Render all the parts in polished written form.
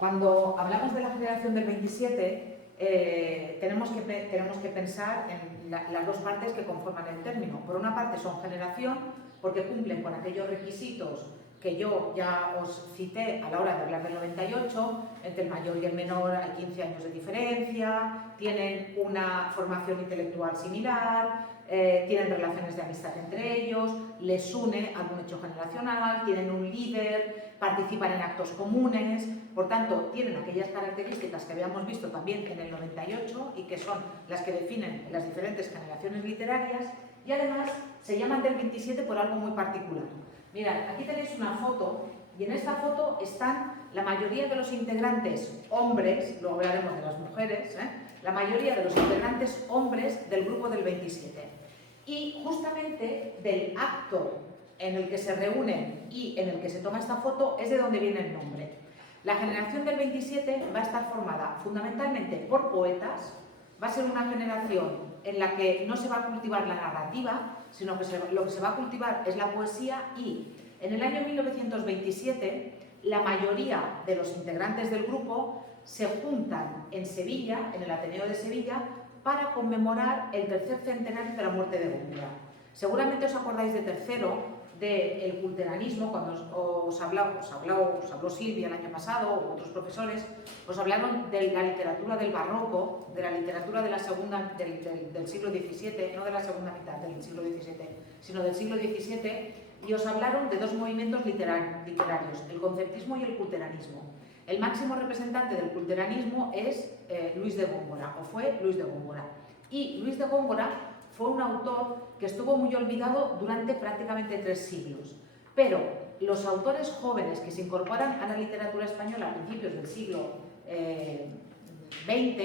Cuando hablamos de la generación del 27, tenemos que pensar en las dos partes que conforman el término. Por una parte son generación, porque cumplen con aquellos requisitos que yo ya os cité a la hora de hablar del 98, entre el mayor y el menor hay 15 años de diferencia, tienen una formación intelectual similar, tienen relaciones de amistad entre ellos, les une algún hecho generacional, tienen un líder, participan en actos comunes, por tanto, tienen aquellas características que habíamos visto también en el 98 y que son las que definen las diferentes generaciones literarias, y además se llaman del 27 por algo muy particular. Mirad, aquí tenéis una foto y en esta foto están la mayoría de los integrantes hombres, luego hablaremos de las mujeres, la mayoría de los integrantes hombres del grupo del 27. Y justamente del acto en el que se reúnen y en el que se toma esta foto es de donde viene el nombre. La generación del 27 va a estar formada fundamentalmente por poetas, va a ser una generación en la que no se va a cultivar la narrativa, sino que lo que se va a cultivar es la poesía, y en el año 1927 la mayoría de los integrantes del grupo se juntan en Sevilla, en el Ateneo de Sevilla, para conmemorar el tercer centenario de la muerte de Góngora. Seguramente os acordáis de tercero, del culteranismo, cuando os habló Silvia el año pasado, o otros profesores, os hablaron de la literatura del barroco, de la literatura de la segunda, del siglo XVII, no de la segunda mitad del siglo XVII, sino del siglo XVII, y os hablaron de dos movimientos literarios, el conceptismo y el culteranismo. El máximo representante del culteranismo es Luis de Góngora, o fue Luis de Góngora. Y Luis de Góngora fue un autor que estuvo muy olvidado durante prácticamente 3 siglos. Pero los autores jóvenes que se incorporan a la literatura española a principios del siglo XX,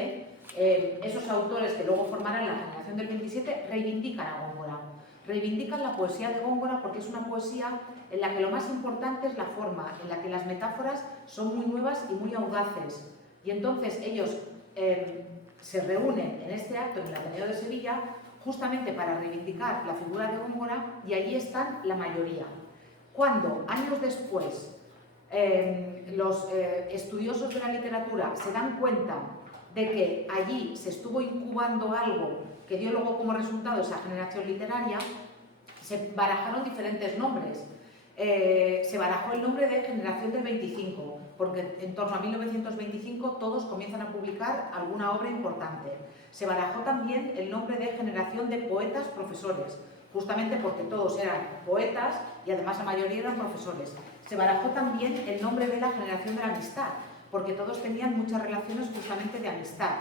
esos autores que luego formarán la generación del 27, reivindican a Góngora. Reivindican la poesía de Góngora porque es una poesía en la que lo más importante es la forma, en la que las metáforas son muy nuevas y muy audaces. Y entonces ellos se reúnen en este acto en el Ateneo de Sevilla justamente para reivindicar la figura de Góngora, y allí están la mayoría. Cuando, años después, los estudiosos de la literatura se dan cuenta de que allí se estuvo incubando algo que dio luego como resultado esa generación literaria, se barajaron diferentes nombres. Se barajó el nombre de generación del 25, porque en torno a 1925 todos comienzan a publicar alguna obra importante. Se barajó también el nombre de generación de poetas profesores, justamente porque todos eran poetas y además la mayoría eran profesores. Se barajó también el nombre de la generación de la amistad, porque todos tenían muchas relaciones justamente de amistad.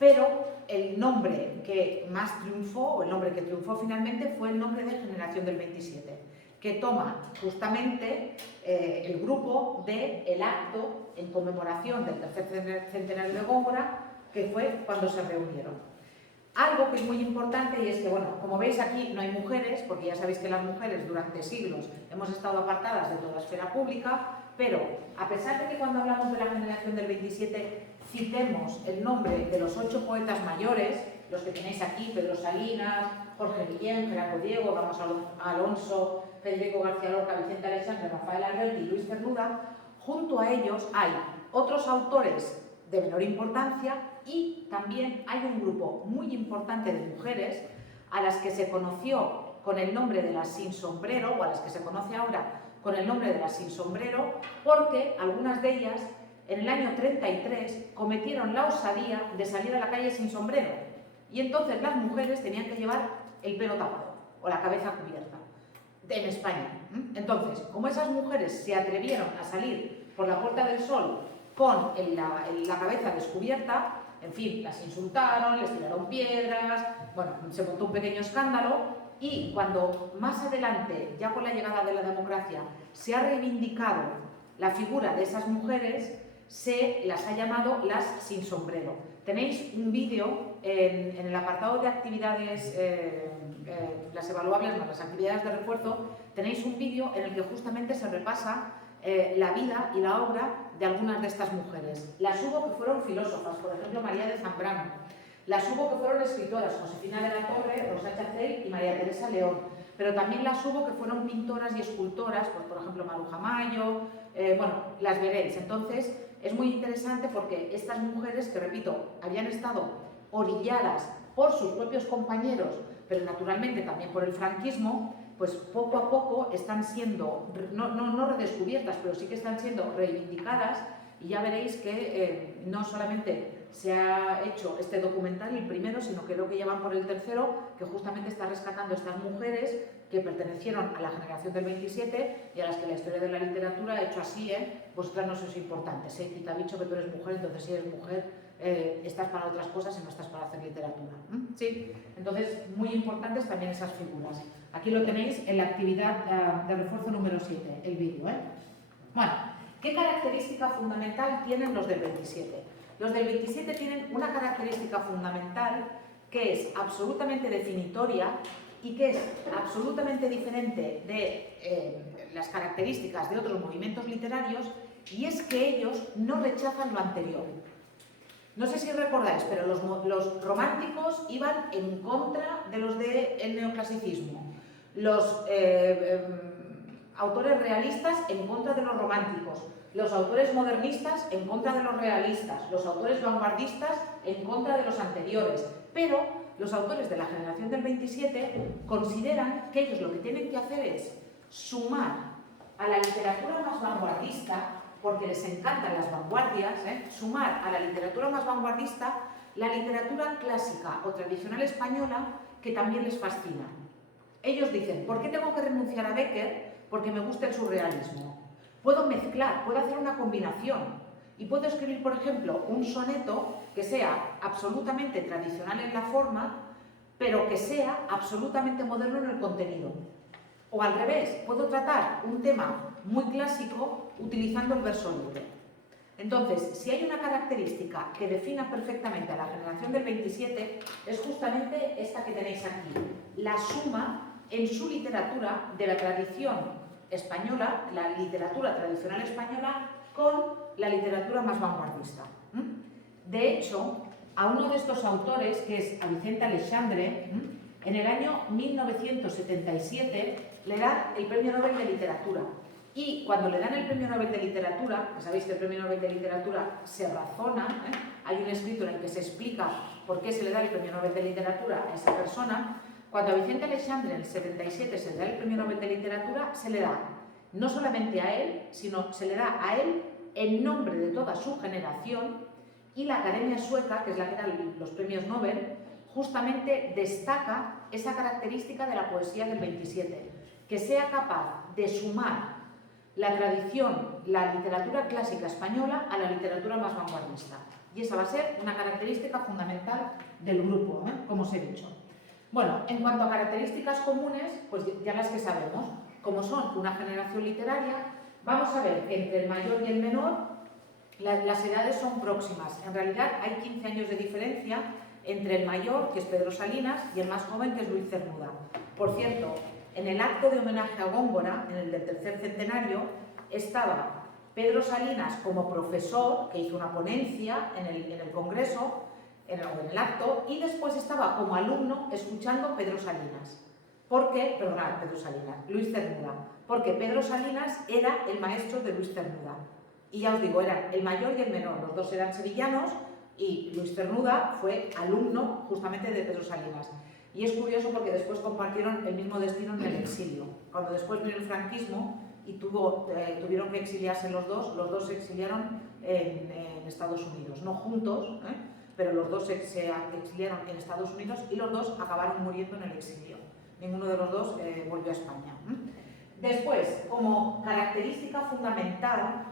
Pero el nombre que más triunfó, o el nombre que triunfó finalmente, fue el nombre de generación del 27, que toma justamente el grupo del acto en conmemoración del tercer centenario de Góngora, que fue cuando se reunieron. Algo que es muy importante, y es que, bueno, como veis aquí no hay mujeres, porque ya sabéis que las mujeres durante siglos hemos estado apartadas de toda esfera pública, pero a pesar de que cuando hablamos de la generación del 27 citemos el nombre de los 8 poetas mayores, los que tenéis aquí, Pedro Salinas, Jorge Guillén, Gerardo Diego, Ramos Alonso, Federico García Lorca, Vicente Aleixandre, Rafael Alberti y Luis Cernuda, junto a ellos hay otros autores de menor importancia, y también hay un grupo muy importante de mujeres a las que se conoció con el nombre de las sin sombrero, o a las que se conoce ahora con el nombre de las sin sombrero, porque algunas de ellas en el año 33 cometieron la osadía de salir a la calle sin sombrero, y entonces las mujeres tenían que llevar el pelo tapado o la cabeza cubierta en España. Entonces, como esas mujeres se atrevieron a salir por la Puerta del Sol con la cabeza descubierta, en fin, las insultaron, les tiraron piedras, bueno, se montó un pequeño escándalo, y cuando más adelante, ya con la llegada de la democracia, se ha reivindicado la figura de esas mujeres, se las ha llamado las sin sombrero. Tenéis un vídeo en el apartado de actividades, las evaluables, no, las actividades de refuerzo, tenéis un vídeo en el que justamente se repasa la vida y la obra de algunas de estas mujeres. Las hubo que fueron filósofas, por ejemplo María de Zambrano. Las hubo que fueron escritoras, Josefina de la Torre, Rosa Chacel y María Teresa León. Pero también las hubo que fueron pintoras y escultoras, pues por ejemplo Maruja Mayo, bueno, las veréis. Entonces, es muy interesante porque estas mujeres, que repito, habían estado orilladas por sus propios compañeros, pero naturalmente también por el franquismo, pues poco a poco están siendo, no redescubiertas, pero sí que están siendo reivindicadas, y ya veréis que no solamente se ha hecho este documental, el primero, sino que creo que ya van por el tercero, que justamente está rescatando a estas mujeres que pertenecieron a la generación del 27 y a las que la historia de la literatura ha hecho así, vosotras no sois importantes, quita bicho que tú eres mujer, entonces si eres mujer estás para otras cosas y no estás para hacer literatura. Sí, entonces muy importantes también esas figuras. Aquí lo tenéis en la actividad de refuerzo número 7, el vídeo. Bueno, ¿qué característica fundamental tienen los del 27? Los del 27 tienen una característica fundamental que es absolutamente definitoria y que es absolutamente diferente de las características de otros movimientos literarios, y es que ellos no rechazan lo anterior. No sé si recordáis, pero los románticos iban en contra de los del neoclasicismo. Los autores realistas en contra de los románticos. Los autores modernistas en contra de los realistas. Los autores vanguardistas en contra de los anteriores. Pero los autores de la generación del 27 consideran que ellos lo que tienen que hacer es sumar a la literatura más vanguardista, porque les encantan las vanguardias, sumar a la literatura más vanguardista la literatura clásica o tradicional española, que también les fascina. Ellos dicen, ¿por qué tengo que renunciar a Bécquer? Porque me gusta el surrealismo. Puedo mezclar, puedo hacer una combinación y puedo escribir, por ejemplo, un soneto que sea absolutamente tradicional en la forma, pero que sea absolutamente moderno en el contenido. O al revés, puedo tratar un tema muy clásico utilizando el verso libre. Entonces, si hay una característica que defina perfectamente a la generación del 27, es justamente esta que tenéis aquí, la suma en su literatura de la tradición española, la literatura tradicional española, con la literatura más vanguardista. De hecho, a uno de estos autores, que es a Vicente Aleixandre, en el año 1977 le dan el Premio Nobel de Literatura. Y cuando le dan el Premio Nobel de Literatura, que sabéis que el Premio Nobel de Literatura se razona, hay un escrito en el que se explica por qué se le da el Premio Nobel de Literatura a esa persona. Cuando a Vicente Aleixandre en el 77 se le da el Premio Nobel de Literatura, se le da no solamente a él, sino se le da a él en nombre de toda su generación, y la Academia Sueca, que es la que da los premios Nobel, justamente destaca esa característica de la poesía del 27, que sea capaz de sumar la tradición, la literatura clásica española a la literatura más vanguardista. Y esa va a ser una característica fundamental del grupo, como os he dicho. Bueno, en cuanto a características comunes, pues ya las que sabemos. Como son una generación literaria, vamos a ver que entre el mayor y el menor las edades son próximas. En realidad hay 15 años de diferencia entre el mayor, que es Pedro Salinas, y el más joven, que es Luis Cernuda. Por cierto, en el acto de homenaje a Góngora, en el del tercer centenario, estaba Pedro Salinas como profesor, que hizo una ponencia en el congreso, en el acto, y después estaba como alumno escuchando Pedro Salinas. Luis Cernuda, porque Pedro Salinas era el maestro de Luis Cernuda. Y ya os digo, eran el mayor y el menor, los dos eran sevillanos, y Luis Cernuda fue alumno justamente de Pedro Salinas. Y es curioso porque después compartieron el mismo destino en el exilio. Cuando después vino el franquismo y tuvieron que exiliarse los dos se exiliaron en Estados Unidos, no juntos, pero los dos se exiliaron en Estados Unidos y los dos acabaron muriendo en el exilio. Ninguno de los dos volvió a España. Después, como característica fundamental,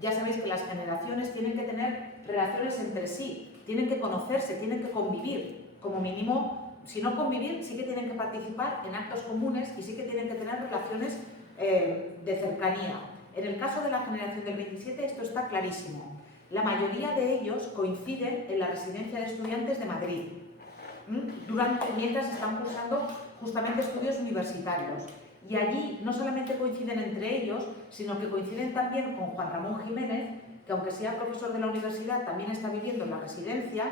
ya sabéis que las generaciones tienen que tener relaciones entre sí, tienen que conocerse, tienen que convivir, como mínimo, si no convivir, sí que tienen que participar en actos comunes y sí que tienen que tener relaciones de cercanía. En el caso de la generación del 27 esto está clarísimo. La mayoría de ellos coinciden en la residencia de estudiantes de Madrid, mientras están cursando justamente estudios universitarios. Y allí no solamente coinciden entre ellos, sino que coinciden también con Juan Ramón Jiménez, que aunque sea profesor de la universidad, también está viviendo en la residencia,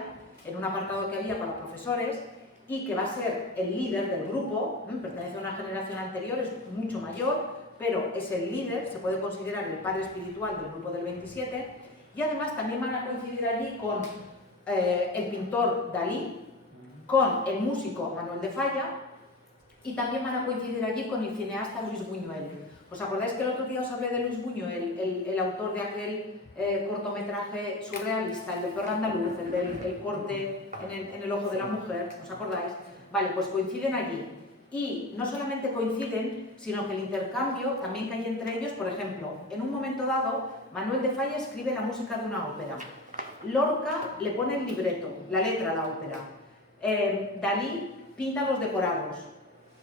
en un apartado que había para profesores, y que va a ser el líder del grupo, pertenece a una generación anterior, es mucho mayor, pero es el líder, se puede considerar el padre espiritual del grupo del 27, Y además también van a coincidir allí con el pintor Dalí, con el músico Manuel de Falla, y también van a coincidir allí con el cineasta Luis Buñuel. ¿Os acordáis que el otro día os hablé de Luis Buñuel, el autor de aquel cortometraje surrealista, el del perro andaluz, el del corte en el ojo de la mujer? ¿Os acordáis? Vale, pues coinciden allí. Y no solamente coinciden, sino que el intercambio también que hay entre ellos, por ejemplo, en un momento dado, Manuel de Falla escribe la música de una ópera. Lorca le pone el libreto, la letra a la ópera. Dalí pinta los decorados.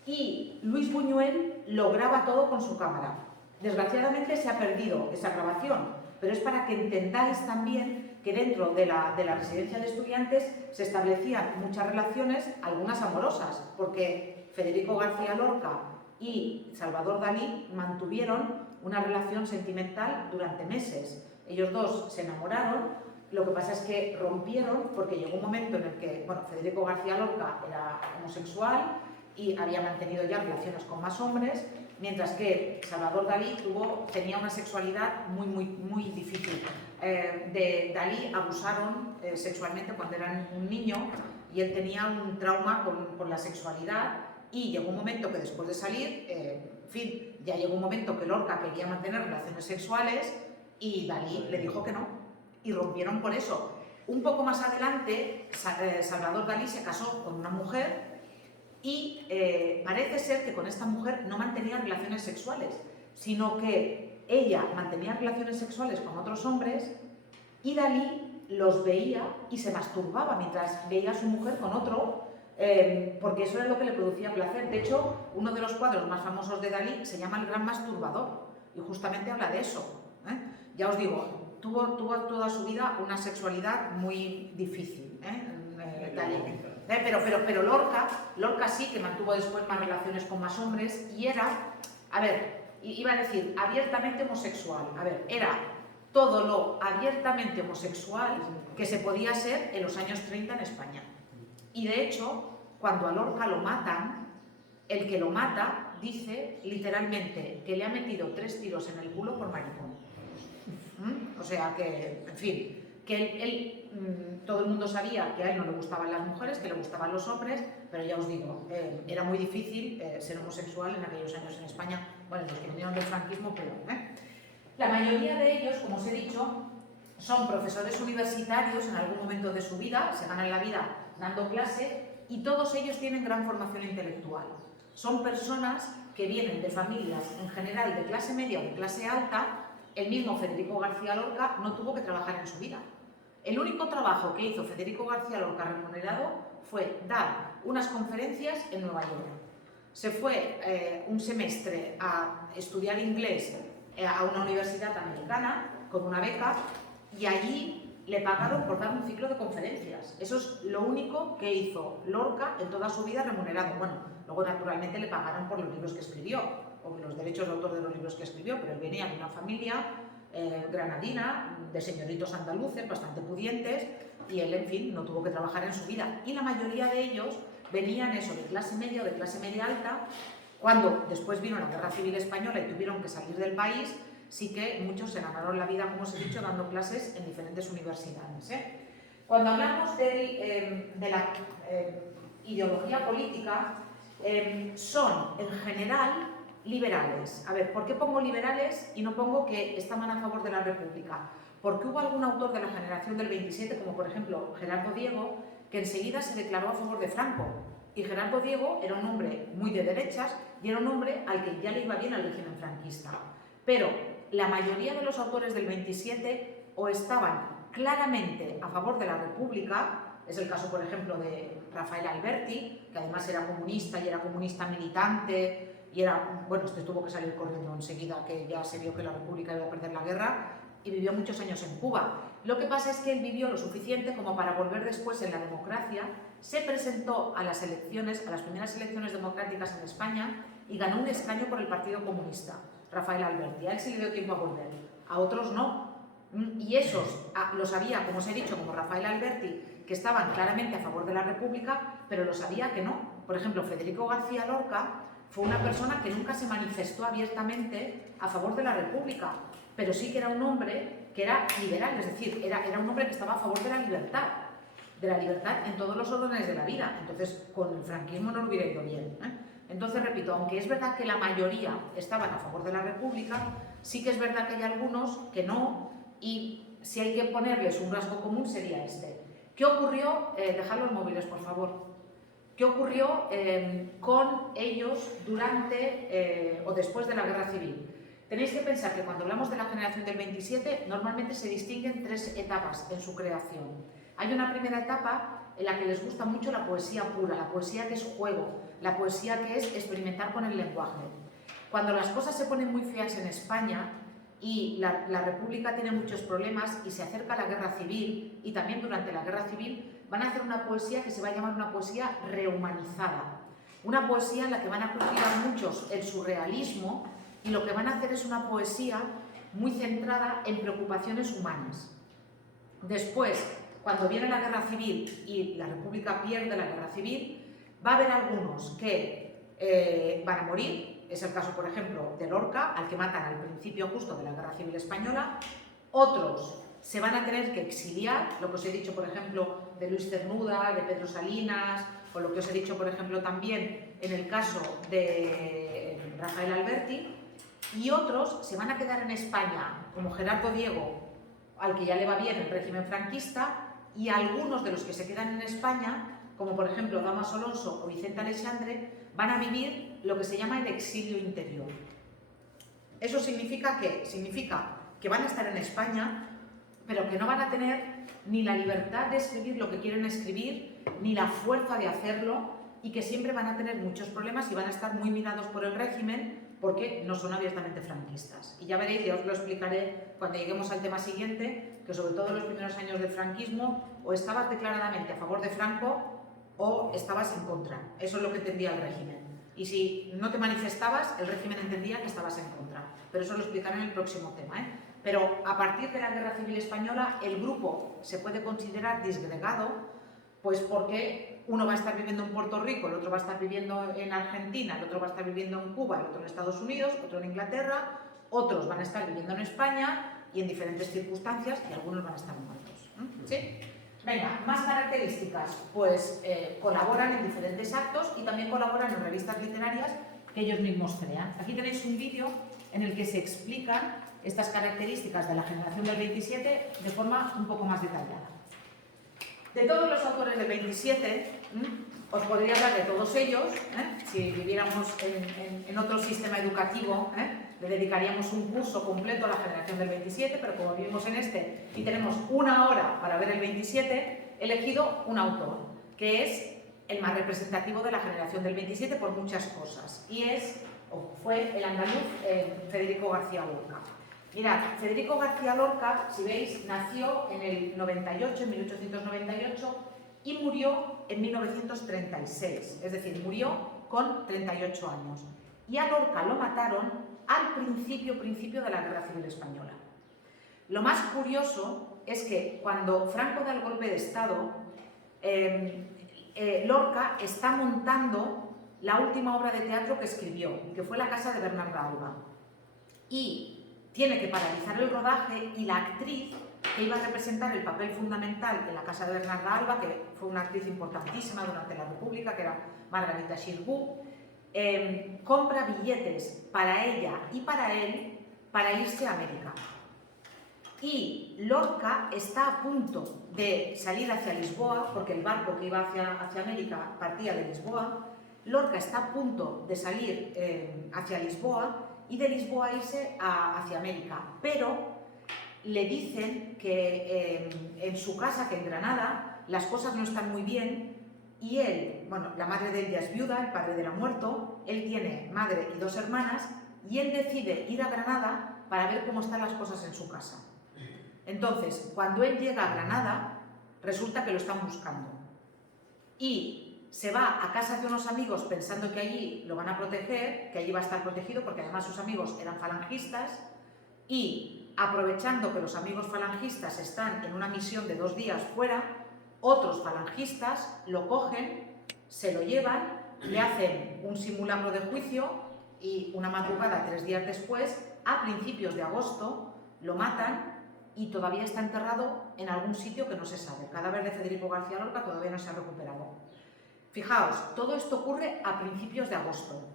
Y Luis Buñuel lo graba todo con su cámara. Desgraciadamente se ha perdido esa grabación, pero es para que entendáis también que dentro de la residencia de estudiantes se establecían muchas relaciones, algunas amorosas, porque Federico García Lorca y Salvador Dalí mantuvieron una relación sentimental durante meses. Ellos dos se enamoraron, lo que pasa es que rompieron porque llegó un momento en el que, bueno, Federico García Lorca era homosexual y había mantenido ya relaciones con más hombres, mientras que Salvador Dalí tenía una sexualidad muy difícil. De Dalí abusaron sexualmente cuando era un niño y él tenía un trauma con la sexualidad, y llegó un momento que después de salir, en fin, ya llegó un momento que Lorca quería mantener relaciones sexuales y Dalí le dijo que no, y rompieron por eso. Un poco más adelante, Salvador Dalí se casó con una mujer y parece ser que con esta mujer no mantenía relaciones sexuales, sino que ella mantenía relaciones sexuales con otros hombres y Dalí los veía y se masturbaba mientras veía a su mujer con otro, porque eso era lo que le producía placer. De hecho, uno de los cuadros más famosos de Dalí se llama El Gran Masturbador y justamente habla de eso. Ya os digo, tuvo toda su vida una sexualidad muy difícil, Dalí. Pero Lorca sí que mantuvo después más relaciones con más hombres y era, a ver, iba a decir abiertamente homosexual, a ver, era todo lo abiertamente homosexual que se podía ser en los años 30 en España. Y de hecho, cuando a Lorca lo matan, el que lo mata dice literalmente que le ha metido 3 tiros en el culo por maricón. O sea que, en fin, que él todo el mundo sabía que a él no le gustaban las mujeres, que le gustaban los hombres, pero ya os digo, era muy difícil ser homosexual en aquellos años en España, bueno, los que vinieron del franquismo, pero... La mayoría de ellos, como os he dicho, son profesores universitarios en algún momento de su vida, se ganan la vida dando clase, y todos ellos tienen gran formación intelectual. Son personas que vienen de familias, en general, de clase media o de clase alta. El mismo Federico García Lorca no tuvo que trabajar en su vida. El único trabajo que hizo Federico García Lorca remunerado fue dar unas conferencias en Nueva York. Se fue un semestre a estudiar inglés a una universidad americana con una beca y allí le pagaron por dar un ciclo de conferencias. Eso es lo único que hizo Lorca en toda su vida remunerado. Bueno, luego naturalmente le pagaron por los libros que escribió o los derechos de autor de los libros que escribió, pero él venía de una familia granadina, de señoritos andaluces, bastante pudientes, y él, en fin, no tuvo que trabajar en su vida. Y la mayoría de ellos venían eso, de clase media o de clase media alta. Cuando después vino la Guerra Civil Española y tuvieron que salir del país, sí que muchos se ganaron la vida, como os he dicho, dando clases en diferentes universidades. Cuando hablamos de la ideología política, son en general liberales. A ver, ¿por qué pongo liberales y no pongo que estaban a favor de la República? Porque hubo algún autor de la generación del 27, como por ejemplo Gerardo Diego, que enseguida se declaró a favor de Franco. Y Gerardo Diego era un hombre muy de derechas y era un hombre al que ya le iba bien al régimen franquista. Pero la mayoría de los autores del 27 o estaban claramente a favor de la República, es el caso, por ejemplo, de Rafael Alberti, que además era comunista y era comunista militante, y era, bueno, este tuvo que salir corriendo enseguida, que ya se vio que la República iba a perder la guerra, y vivió muchos años en Cuba. Lo que pasa es que él vivió lo suficiente como para volver después en la democracia, se presentó a las elecciones, a las primeras elecciones democráticas en España, y ganó un escaño por el Partido Comunista, Rafael Alberti. A él sí le dio tiempo a volver, a otros no. Y esos los había, como os he dicho, como Rafael Alberti, que estaban claramente a favor de la República, pero los había que no. Por ejemplo, Federico García Lorca fue una persona que nunca se manifestó abiertamente a favor de la República, pero sí que era un hombre que era liberal, es decir, era un hombre que estaba a favor de la libertad en todos los órdenes de la vida. Entonces, con el franquismo no lo hubiera ido bien, ¿eh? Entonces, repito, aunque es verdad que la mayoría estaban a favor de la República, sí que es verdad que hay algunos que no, y si hay que ponerles un rasgo común sería este. ¿Qué ocurrió? Dejad los móviles, por favor. ¿Qué ocurrió con ellos durante o después de la Guerra Civil? Tenéis que pensar que cuando hablamos de la generación del 27, normalmente se distinguen tres etapas en su creación. Hay una primera etapa en la que les gusta mucho la poesía pura, la poesía que es juego, la poesía que es experimentar con el lenguaje. Cuando las cosas se ponen muy feas en España y la República tiene muchos problemas y se acerca la Guerra Civil, y también durante la Guerra Civil, van a hacer una poesía que se va a llamar una poesía rehumanizada. Una poesía en la que van a cultivar muchos el surrealismo, y lo que van a hacer es una poesía muy centrada en preocupaciones humanas. Después, cuando viene la Guerra Civil y la República pierde la Guerra Civil, va a haber algunos que van a morir. Es el caso, por ejemplo, de Lorca, al que matan al principio justo de la Guerra Civil Española. Otros se van a tener que exiliar, lo que os he dicho, por ejemplo, de Luis Cernuda, de Pedro Salinas, o lo que os he dicho, por ejemplo, también en el caso de Rafael Alberti. Y otros se van a quedar en España, como Gerardo Diego, al que ya le va bien el régimen franquista, y algunos de los que se quedan en España, como por ejemplo Damaso Alonso o Vicente Aleixandre, van a vivir lo que se llama el exilio interior. ¿Eso significa qué? Significa que van a estar en España, pero que no van a tener ni la libertad de escribir lo que quieren escribir, ni la fuerza de hacerlo, y que siempre van a tener muchos problemas y van a estar muy mirados por el régimen porque no son abiertamente franquistas. Y ya veréis, ya os lo explicaré cuando lleguemos al tema siguiente, que sobre todo en los primeros años del franquismo o estabas declaradamente a favor de Franco o estabas en contra. Eso es lo que entendía el régimen. Y si no te manifestabas, el régimen entendía que estabas en contra. Pero eso lo explicaré en el próximo tema, ¿eh? Pero a partir de la Guerra Civil Española, el grupo se puede considerar disgregado, pues porque uno va a estar viviendo en Puerto Rico, el otro va a estar viviendo en Argentina, el otro va a estar viviendo en Cuba, el otro en Estados Unidos, otro en Inglaterra, otros van a estar viviendo en España y en diferentes circunstancias, y algunos van a estar muertos. ¿Sí? Venga, más características. Pues colaboran en diferentes actos y también colaboran en revistas literarias que ellos mismos crean. Aquí tenéis un vídeo en el que se explican estas características de la generación del 27 de forma un poco más detallada. De todos los autores del 27, os podría hablar de todos ellos. Si viviéramos en otro sistema educativo, le dedicaríamos un curso completo a la generación del 27, pero como vivimos en este y tenemos una hora para ver el 27, he elegido un autor que es el más representativo de la generación del 27 por muchas cosas, y fue el andaluz Federico García Lorca. Mirad, Federico García Lorca, si veis, nació en el 98, en 1898, y murió en 1936, es decir, murió con 38 años. Y a Lorca lo mataron al principio de la Guerra Civil Española. Lo más curioso es que cuando Franco da el golpe de Estado, Lorca está montando la última obra de teatro que escribió, que fue La casa de Bernarda Alba. Y tiene que paralizar el rodaje, y la actriz que iba a representar el papel fundamental en La casa de Bernarda Alba, que fue una actriz importantísima durante la República, que era Margarita Xirgu, compra billetes para ella y para él para irse a América. Y Lorca está a punto de salir hacia Lisboa, porque el barco que iba hacia América partía de Lisboa. Lorca está a punto de salir hacia Lisboa y de Lisboa irse hacia América, pero le dicen que en su casa, que en Granada, las cosas no están muy bien, y él, bueno, la madre de él ya es viuda, el padre de él ha muerto, él tiene madre y 2 hermanas, y él decide ir a Granada para ver cómo están las cosas en su casa. Entonces, cuando él llega a Granada, resulta que lo están buscando. Y se va a casa de unos amigos pensando que allí lo van a proteger, que allí va a estar protegido, porque además sus amigos eran falangistas, y aprovechando que los amigos falangistas están en una misión de 2 días fuera, otros falangistas lo cogen, se lo llevan, le hacen un simulacro de juicio y una madrugada, 3 días después, a principios de agosto, lo matan y todavía está enterrado en algún sitio que no se sabe. El cadáver de Federico García Lorca todavía no se ha recuperado. Fijaos, todo esto ocurre a principios de agosto.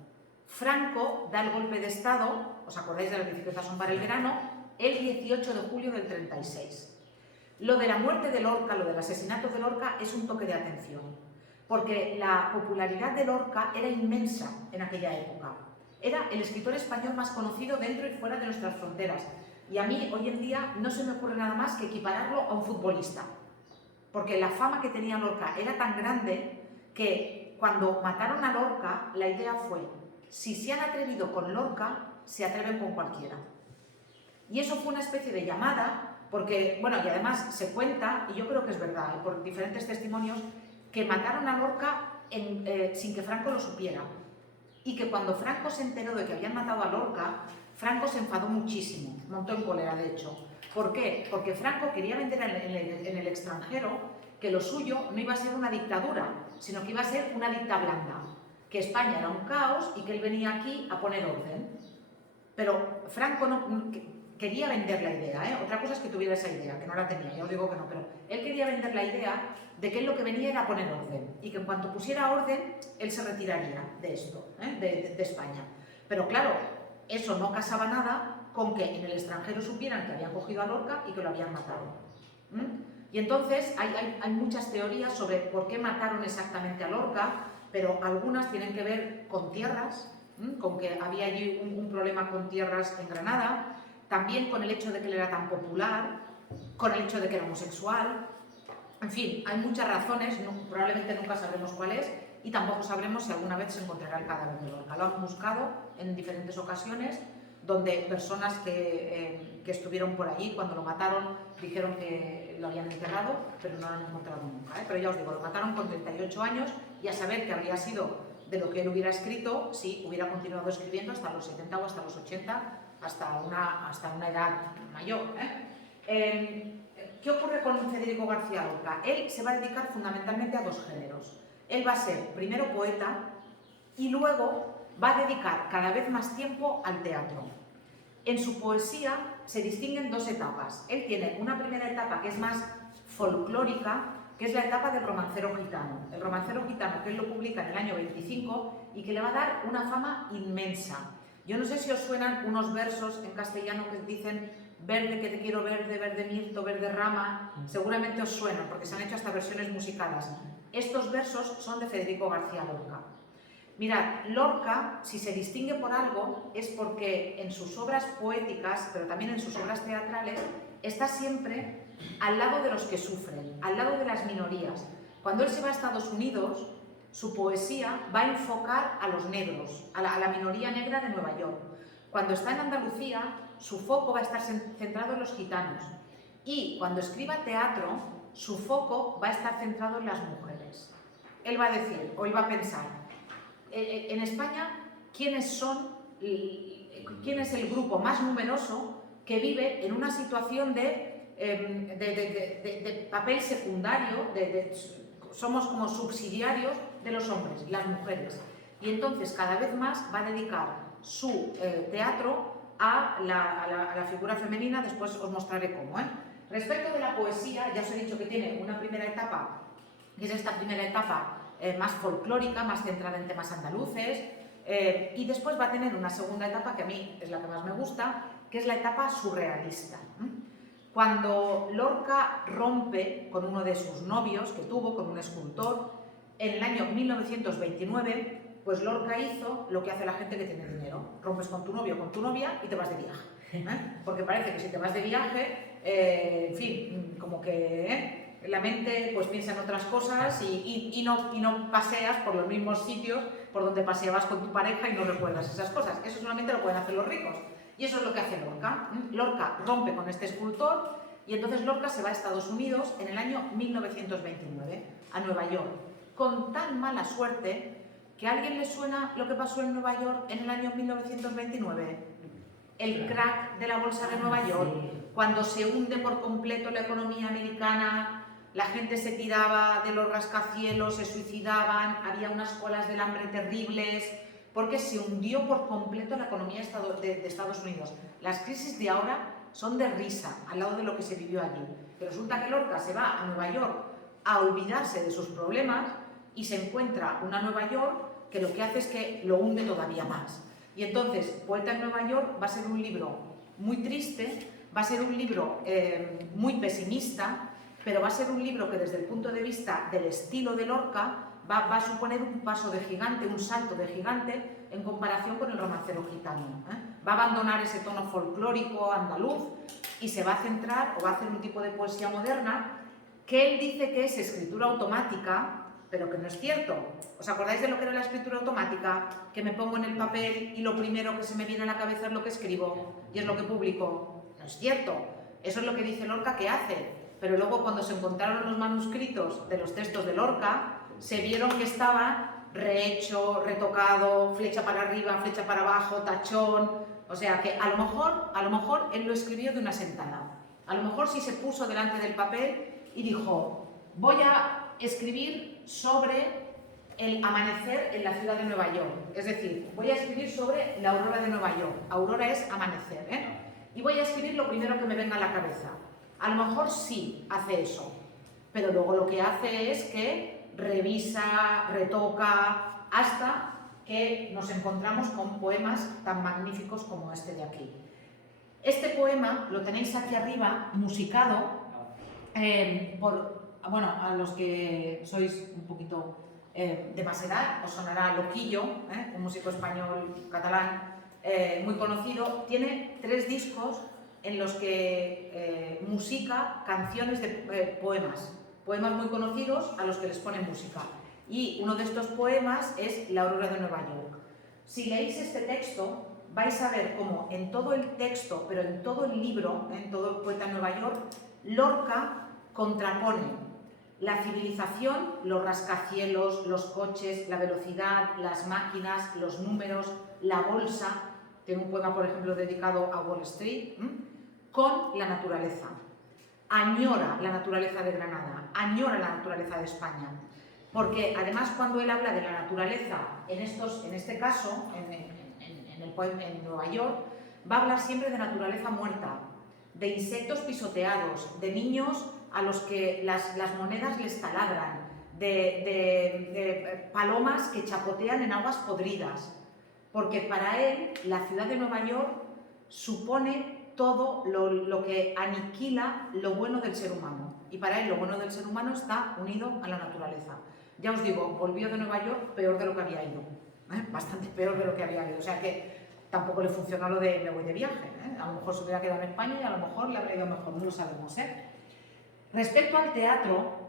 Franco da el golpe de Estado, ¿os acordáis de las bicicletas son para el verano?, el 18 de julio del 36. Lo de la muerte de Lorca, lo del asesinato de Lorca, es un toque de atención, porque la popularidad de Lorca era inmensa en aquella época. Era el escritor español más conocido dentro y fuera de nuestras fronteras. Y a mí, hoy en día, no se me ocurre nada más que equipararlo a un futbolista. Porque la fama que tenía Lorca era tan grande que cuando mataron a Lorca, la idea fue, si se han atrevido con Lorca, se atreven con cualquiera. Y eso fue una especie de llamada, porque, bueno, y además se cuenta, y yo creo que es verdad, por diferentes testimonios, que mataron a Lorca sin que Franco lo supiera. Y que cuando Franco se enteró de que habían matado a Lorca, Franco se enfadó muchísimo, montó en cólera de hecho. ¿Por qué? Porque Franco quería vender en el extranjero que lo suyo no iba a ser una dictadura, sino que iba a ser una dicta blanda, que España era un caos y que él venía aquí a poner orden. Pero Franco no quería vender la idea, ¿eh? Otra cosa es que tuviera esa idea, que no la tenía, yo os digo que no, pero él quería vender la idea de que él lo que venía era a poner orden y que en cuanto pusiera orden, él se retiraría de esto, de España. Pero claro, eso no casaba nada con que en el extranjero supieran que habían cogido a Lorca y que lo habían matado. Y entonces hay muchas teorías sobre por qué mataron exactamente a Lorca, pero algunas tienen que ver con tierras, con que había allí un problema con tierras en Granada, también con el hecho de que él era tan popular, con el hecho de que era homosexual. En fin, hay muchas razones, probablemente nunca sabremos cuál es, y tampoco sabremos si alguna vez se encontrará el cadáver de Lorca. Lo han buscado en diferentes ocasiones, donde personas que estuvieron por allí cuando lo mataron dijeron que lo habían enterrado, pero no lo han encontrado nunca. Pero ya os digo, lo mataron con 38 años y a saber qué habría sido de lo que él hubiera escrito si hubiera continuado escribiendo hasta los 70 o hasta los 80, hasta una edad mayor. ¿Qué ocurre con Federico García Lorca? Él se va a dedicar fundamentalmente a dos géneros. Él va a ser primero poeta y luego va a dedicar cada vez más tiempo al teatro. En su poesía se distinguen dos etapas. Él tiene una primera etapa que es más folclórica, que es la etapa del romancero gitano. El romancero gitano, que él lo publica en el año 25 y que le va a dar una fama inmensa. Yo no sé si os suenan unos versos en castellano que dicen verde que te quiero verde, verde mirto, verde rama. Seguramente os suenan porque se han hecho hasta versiones musicales. Estos versos son de Federico García Lorca. Mirad, Lorca, si se distingue por algo, es porque en sus obras poéticas, pero también en sus obras teatrales, está siempre al lado de los que sufren, al lado de las minorías. Cuando él se va a Estados Unidos, su poesía va a enfocar a los negros, a la minoría negra de Nueva York. Cuando está en Andalucía, su foco va a estar centrado en los gitanos. Y cuando escriba teatro, su foco va a estar centrado en las mujeres. Él va a decir, o él va a pensar, en España, ¿quién es el grupo más numeroso que vive en una situación de papel secundario, somos como subsidiarios de los hombres, las mujeres? Y entonces cada vez más va a dedicar su teatro a la figura femenina, después os mostraré cómo. Respecto de la poesía, ya os he dicho que tiene una primera etapa, que es esta primera etapa más folclórica, más centrada en temas andaluces, y después va a tener una segunda etapa que a mí es la que más me gusta, que es la etapa surrealista. Cuando Lorca rompe con uno de sus novios que tuvo, con un escultor, en el año 1929, pues Lorca hizo lo que hace la gente que tiene dinero. Rompes con tu novio o con tu novia y te vas de viaje. Porque parece que si te vas de viaje, en fin, como que la mente pues piensa en otras cosas y no paseas por los mismos sitios por donde paseabas con tu pareja y no recuerdas esas cosas. Eso solamente lo pueden hacer los ricos. Y eso es lo que hace Lorca. Lorca rompe con este escultor y entonces Lorca se va a Estados Unidos en el año 1929, a Nueva York, con tan mala suerte que a alguien le suena lo que pasó en Nueva York en el año 1929. El crack de la bolsa de Nueva York, cuando se hunde por completo la economía americana, la gente se tiraba de los rascacielos, se suicidaban, había unas colas del hambre terribles, porque se hundió por completo la economía de Estados Unidos. Las crisis de ahora son de risa al lado de lo que se vivió allí. Que resulta que Lorca se va a Nueva York a olvidarse de sus problemas y se encuentra una Nueva York que lo que hace es que lo hunde todavía más. Y entonces, Poeta en Nueva York va a ser un libro muy triste, va a ser un libro muy pesimista, pero va a ser un libro que desde el punto de vista del estilo de Lorca va a suponer un paso de gigante, un salto de gigante en comparación con el romancero gitano. Va a abandonar ese tono folclórico andaluz y se va a centrar o va a hacer un tipo de poesía moderna que él dice que es escritura automática, pero que no es cierto. ¿Os acordáis de lo que era la escritura automática? Que me pongo en el papel y lo primero que se me viene a la cabeza es lo que escribo y es lo que publico. No es cierto. Eso es lo que dice Lorca que hace. Pero luego cuando se encontraron los manuscritos de los textos de Lorca, se vieron que estaba rehecho, retocado, flecha para arriba, flecha para abajo, tachón. O sea que a lo mejor él lo escribió de una sentada. A lo mejor sí se puso delante del papel y dijo, voy a escribir sobre el amanecer en la ciudad de Nueva York. Es decir, voy a escribir sobre la aurora de Nueva York. Aurora es amanecer, Y voy a escribir lo primero que me venga a la cabeza. A lo mejor sí hace eso, pero luego lo que hace es que revisa, retoca, hasta que nos encontramos con poemas tan magníficos como este de aquí. Este poema lo tenéis aquí arriba, musicado, a los que sois un poquito de más edad, os sonará Loquillo, un músico español catalán muy conocido. Tiene 3 discos en los que musica canciones de poemas muy conocidos a los que les pone música. Y uno de estos poemas es La aurora de Nueva York. Si leéis este texto, vais a ver cómo en todo el texto, pero en todo el libro, en todo el Poeta en Nueva York, Lorca contrapone la civilización, los rascacielos, los coches, la velocidad, las máquinas, los números, la bolsa. Tiene un poema, por ejemplo, dedicado a Wall Street, con la naturaleza. Añora la naturaleza de Granada, añora la naturaleza de España. Porque además cuando él habla de la naturaleza, en este caso, en Nueva York, va a hablar siempre de naturaleza muerta, de insectos pisoteados, de niños a los que las monedas les taladran, de palomas que chapotean en aguas podridas. Porque para él la ciudad de Nueva York supone todo lo que aniquila lo bueno del ser humano. Y para él lo bueno del ser humano está unido a la naturaleza. Ya os digo, volvió de Nueva York peor de lo que había ido. Bastante peor de lo que había ido. O sea que tampoco le funcionó lo de me voy de viaje. A lo mejor se hubiera quedado en España y a lo mejor le habría ido mejor, no lo sabemos. Respecto al teatro,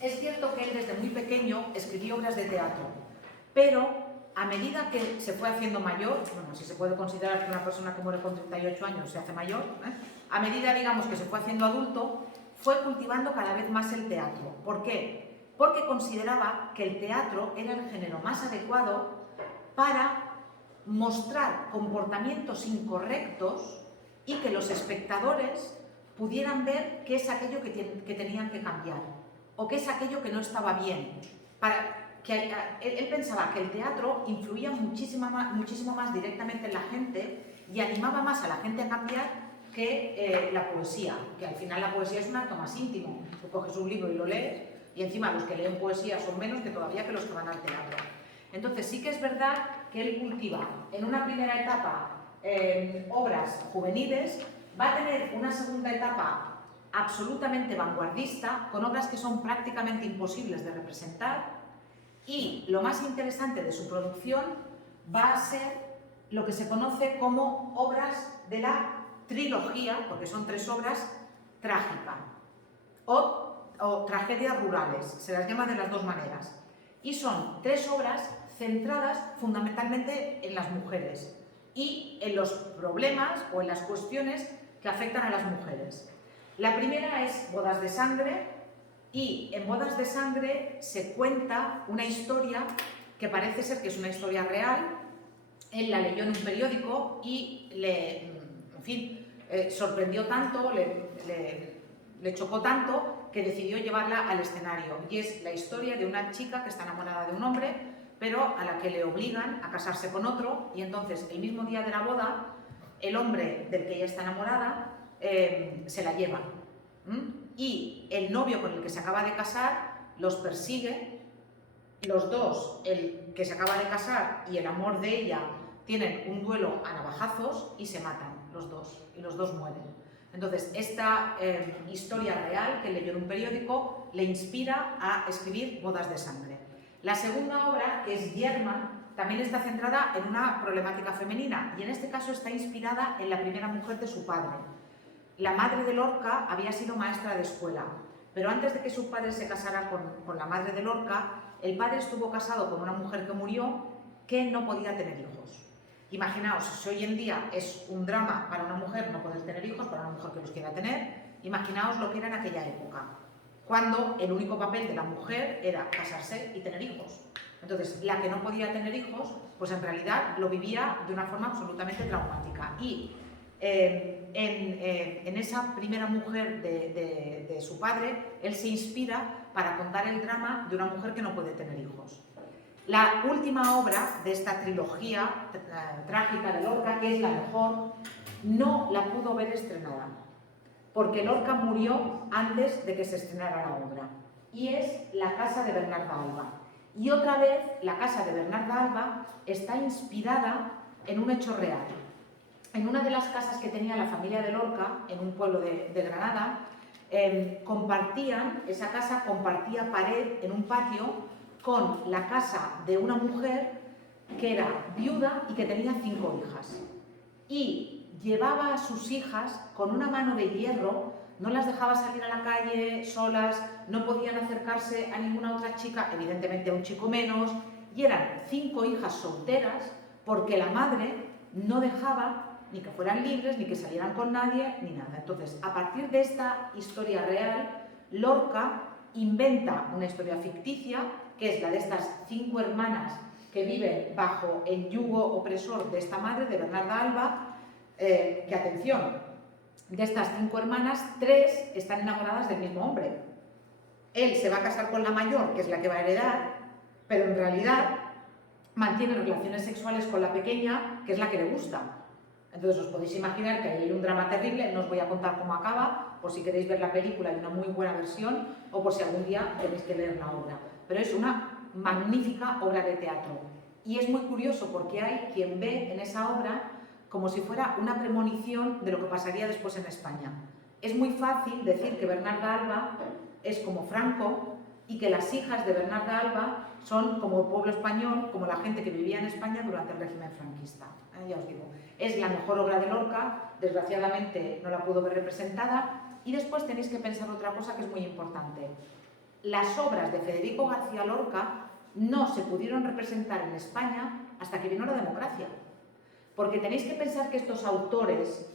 es cierto que él desde muy pequeño escribió obras de teatro, pero a medida que se fue haciendo mayor, bueno, si se puede considerar que una persona que muere con 38 años se hace mayor, a medida, digamos, que se fue haciendo adulto, fue cultivando cada vez más el teatro. ¿Por qué? Porque consideraba que el teatro era el género más adecuado para mostrar comportamientos incorrectos y que los espectadores pudieran ver qué es aquello que tenían que cambiar o qué es aquello que no estaba bien. Él pensaba que el teatro influía muchísimo más directamente en la gente y animaba más a la gente a cambiar que la poesía, que al final la poesía es un acto más íntimo. Tú coges un libro y lo lees y encima los que leen poesía son menos que todavía que los que van al teatro. Entonces sí que es verdad que él cultiva en una primera etapa obras juveniles, va a tener una segunda etapa absolutamente vanguardista, con obras que son prácticamente imposibles de representar, y lo más interesante de su producción va a ser lo que se conoce como obras de la trilogía, porque son 3 obras trágicas, o tragedias rurales, se las llama de las 2 maneras, y son 3 obras centradas fundamentalmente en las mujeres y en los problemas o en las cuestiones que afectan a las mujeres. La primera es Bodas de Sangre, y en Bodas de Sangre se cuenta una historia que parece ser que es una historia real. Él la leyó en un periódico y sorprendió tanto, le chocó tanto, que decidió llevarla al escenario. Y es la historia de una chica que está enamorada de un hombre, pero a la que le obligan a casarse con otro, y entonces el mismo día de la boda el hombre del que ella está enamorada se la lleva. Y el novio con el que se acaba de casar los persigue. Los dos, el que se acaba de casar y el amor de ella, tienen un duelo a navajazos y se matan los dos, y los dos mueren. Entonces, esta historia real que leyó en un periódico le inspira a escribir Bodas de sangre. La segunda obra, que es Yerma, también está centrada en una problemática femenina y en este caso está inspirada en la primera mujer de su padre. La madre de Lorca había sido maestra de escuela, pero antes de que su padre se casara con la madre de Lorca, el padre estuvo casado con una mujer que murió que no podía tener hijos. Imaginaos, si hoy en día es un drama para una mujer no poder tener hijos, para una mujer que los quiera tener, imaginaos lo que era en aquella época, cuando el único papel de la mujer era casarse y tener hijos. Entonces, la que no podía tener hijos, pues en realidad lo vivía de una forma absolutamente traumática. Y en esa primera mujer de su padre, él se inspira para contar el drama de una mujer que no puede tener hijos. La última obra de esta trilogía trágica de Lorca, que es la mejor, no la pudo ver estrenada, porque Lorca murió antes de que se estrenara la obra, y es La casa de Bernarda Alba. Y otra vez, La casa de Bernarda Alba está inspirada en un hecho real. En una de las casas que tenía la familia de Lorca, en un pueblo de Granada, esa casa compartía pared en un patio con la casa de una mujer que era viuda y que tenía 5 hijas. Y llevaba a sus hijas con una mano de hierro, no las dejaba salir a la calle solas, no podían acercarse a ninguna otra chica, evidentemente a un chico menos, y eran 5 hijas solteras porque la madre no dejaba ni que fueran libres, ni que salieran con nadie, ni nada. Entonces, a partir de esta historia real, Lorca inventa una historia ficticia, que es la de estas 5 hermanas que viven bajo el yugo opresor de esta madre, de Bernarda Alba, que, atención, de estas 5 hermanas, 3 están enamoradas del mismo hombre. Él se va a casar con la mayor, que es la que va a heredar, pero en realidad mantiene relaciones sexuales con la pequeña, que es la que le gusta. Entonces os podéis imaginar que hay un drama terrible, no os voy a contar cómo acaba, por si queréis ver la película, hay una muy buena versión, o por si algún día tenéis que leer la obra. Pero es una magnífica obra de teatro. Y es muy curioso porque hay quien ve en esa obra como si fuera una premonición de lo que pasaría después en España. Es muy fácil decir que Bernarda Alba es como Franco y que las hijas de Bernarda Alba son como el pueblo español, como la gente que vivía en España durante el régimen franquista. Ya os digo, es la mejor obra de Lorca, desgraciadamente no la pudo ver representada, y después tenéis que pensar otra cosa que es muy importante. Las obras de Federico García Lorca no se pudieron representar en España hasta que vino la democracia, porque tenéis que pensar que estos autores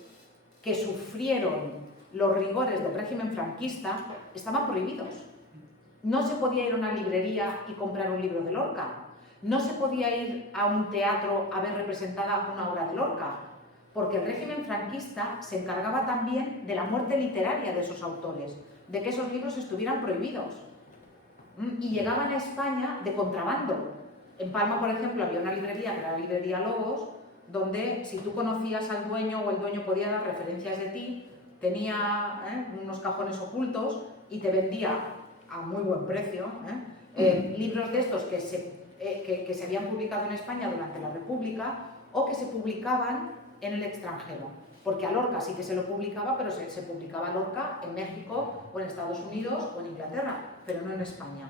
que sufrieron los rigores del régimen franquista estaban prohibidos. No se podía ir a una librería y comprar un libro de Lorca. No se podía ir a un teatro a ver representada una obra de Lorca, porque el régimen franquista se encargaba también de la muerte literaria de esos autores, de que esos libros estuvieran prohibidos. Y llegaban a España de contrabando. En Palma, por ejemplo, había una librería, que era la librería Lobos, donde si tú conocías al dueño o el dueño podía dar referencias de ti, tenía unos cajones ocultos y te vendía a muy buen precio libros de estos que se habían publicado en España durante la República o que se publicaban en el extranjero. Porque a Lorca sí que se lo publicaba, pero se publicaba Lorca en México o en Estados Unidos o en Inglaterra, pero no en España.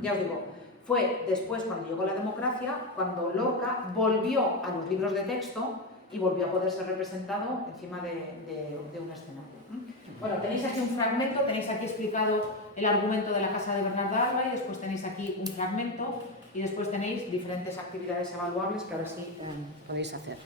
Ya os digo, fue después, cuando llegó la democracia, cuando Lorca volvió a los libros de texto y volvió a poder ser representado encima de un escenario. Bueno, tenéis aquí un fragmento, tenéis aquí explicado el argumento de la casa de Bernarda Alba y después tenéis aquí un fragmento y después tenéis diferentes actividades evaluables que ahora sí podéis hacer.